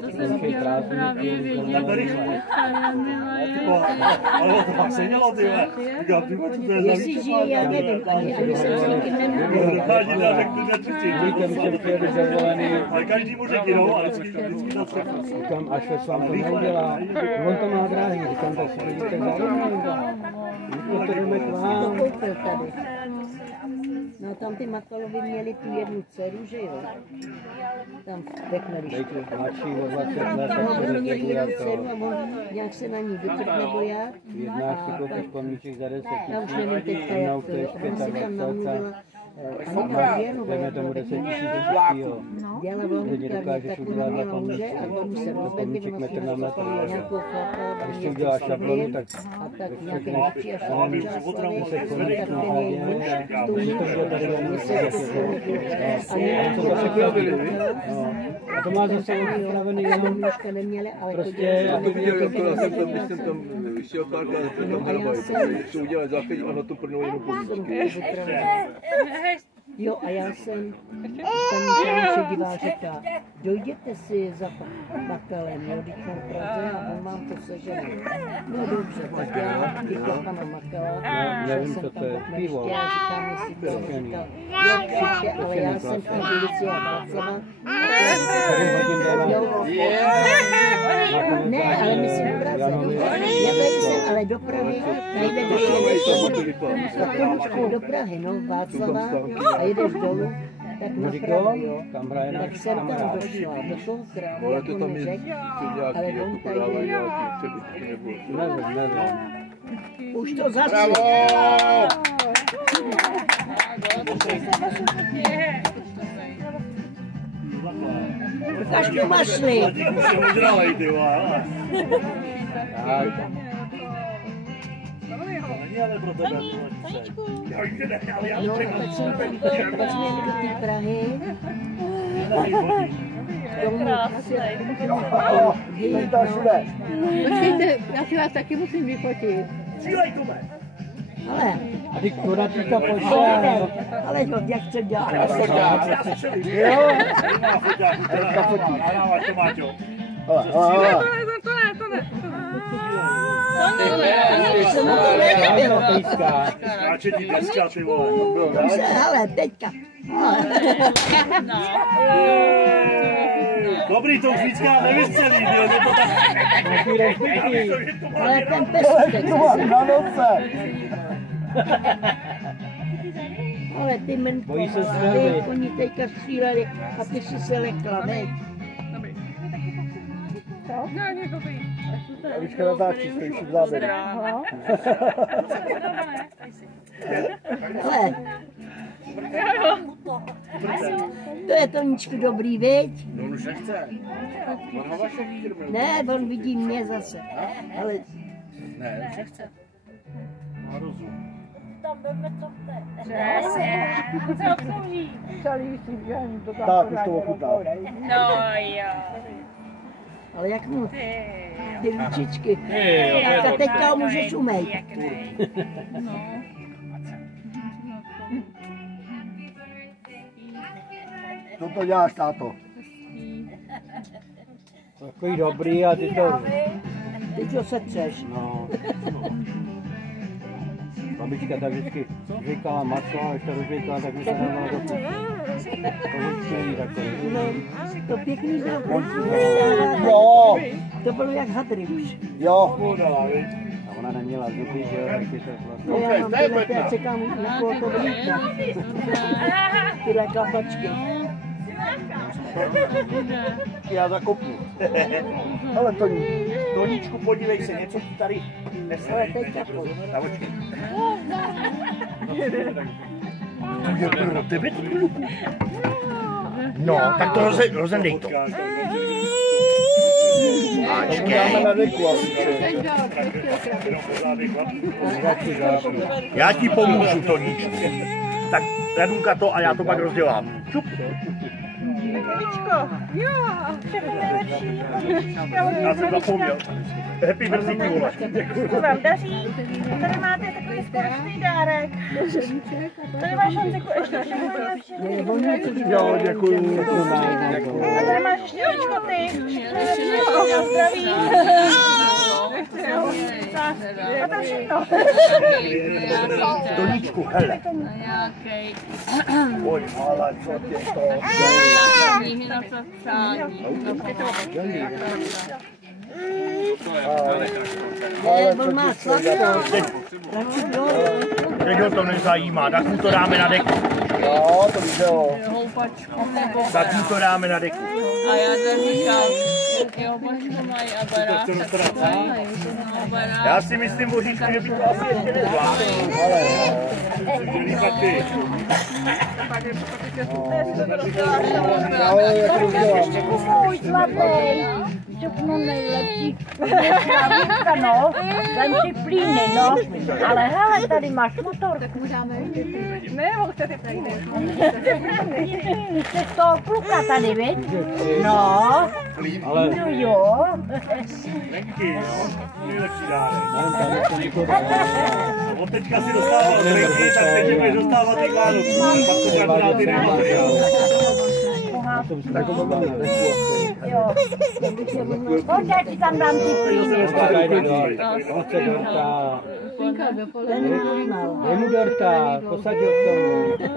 To jsem chtěla právě vidět. Takhle rychle. Ale to fakt sedělo, ty vole. Říkám, ty vole, co to je za Jestli žije, já nevím, ani jsem s někým nemluvil. dokáží dát, jak to netřičí. Ale každý mu řekl, no, ale vždycky na co. Říkám, až ve vám to neudělá. On to má dráhy, říkám, tak si vidíte zajímavý. To jdeme k vám. To koupil tady. No tam ty Makalovi měli tu jednu dceru, že jo? Tam ve Kmelišti. Mladší o 20 let, No, tak oni se měli jednu to. dceru a on nějak se na ní vytrhl nebo jak. Jednáš si koupíš koníček za 10 Já už nevím teďka, jak to je. Ona si tam namluvila. Anika věnovala. Jdeme tomu 10 000 jo. Dělala volníkárně, tak ona měla muže a tomu se rozvedli, ona si nazapala nějakou chlapa, Když ti udělá šablonu, tak a tak nějaké další a šlapu časově, a tak ten její muž, tu a to má zase upravený jenom mužka neměli, ale to prostě... dělali. Já to viděl, když jsem tam šel párkrát, tam hrabal, když to udělali základ a na to prnou jenom pozíčky. Jo, a já jsem tam předíval, říká, dojděte si za Makalem, jo, když mám v Praze a on vám to sežene. No dobře, tak já říkal pana Makala, nevím, že co jsem to je, tam pivo. já říkám, jestli to říkal, jo, přijďte, ale já jsem v ulici a Václava. Ne, ale myslím v Praze. Já tady jsem, ale do Prahy, najde do do Prahy, no, Václava, a jedeš dolů, tak na Prahu, jo. Tak jsem tam došla, do toho krámu, Ale jako to tam mi je řekl, ale nějaký, on jako tady podávají je. nějaký přebytky nebo... nevím. Už to začalo. Ukaž tu mašli. Se udělej, ty vole. Není ale pro tebe. No, tak jsem tam, pak jsme jeli do té Prahy. Počkejte, já si vás taky musím vyfotit. Cílej, Tome. Ale, A ty koračíka pošle. ale jak chce dělat. Já se čelím. Jo. Nemá foťáku, teda fotí. A dáváš to, Máťo. To ne. Skáče ti deska, ty vole. Ale, teďka. Dobrý, to už víckrát nevystřelí, jo, to tak... Ale ten pesítek. Ale ty Bojí se menko, střelby. ty koní teďka stříleli a ty si se lekla, veď. Abička natáčí, stojí si v záběru. Ale, to je Toničku dobrý, veď? No už nechce. On má vaše firmy. Ne, on vidí mě zase. Ale Ne, už nechce. Má rozum. Co obslouží? Tak, už to ochutná. No jo. ale jak mu ty ručičky. Tak teďka můžeš umejt. Co to děláš, táto? Takový dobrý a ty to... Teď ho setřeš. No. Babička tak vždycky říkala maso a ještě rozříkala, tak mi to dávala do kuchy. No, to pěkný byl. Jo, To bylo jak hadry už. jo. A ona neměla zuby, že jo, tak si to No, vlastně... já mám tyhle, já čekám na koho to vlítne. Tyhle kapačky. Já zakopnu. Ale to ní. Toníčku, podívej se, něco ti tady Ale teďka pojď. počkej. To je pro tebe, ty kluku. No, tak to rozendej to. Dáme na deku asi. Já ti pomůžu, Toníčku. Tak Radunka to a já to pak rozdělám. Čup. Já jsem zapomněl. Happy birthday, ty vole. To vám daří. Tady máte takový společný dárek. Tady máš Honziku ještě všechno nejlepší. Jo, děkuju. A tady máš ještě očko ty. Zdraví. A to všechno. Toníčku, hele. Nějakej. Oj, ale co tě to? Knihy na zapsání. On má sladko. Teď ho to nezajímá, tak mu to dáme na deku. Jo, to video. Houpačku nebo Tak mu to dáme na deku. a já to říkám, jaký houpačku mají a barák. Já si myslím, Boříčku, že by to asi ještě nezvládl. Ale jak to udělám? Můj zlatý. Všechno nejlepší. No, dám si plíny, no. Ale hele, tady máš motorku. Ne, mohl tady plíny. Jste z toho kluka tady, viď? No. No jo. Nejlepší dárek. Od teďka si dostával drinky, tak teď budeš dostávat i Vánoce. Pak to nějak ty Tak to mám na deku asi. Jo. Pojď, já ti tam dám ty plíny. Jemu dorta, posadil k tomu.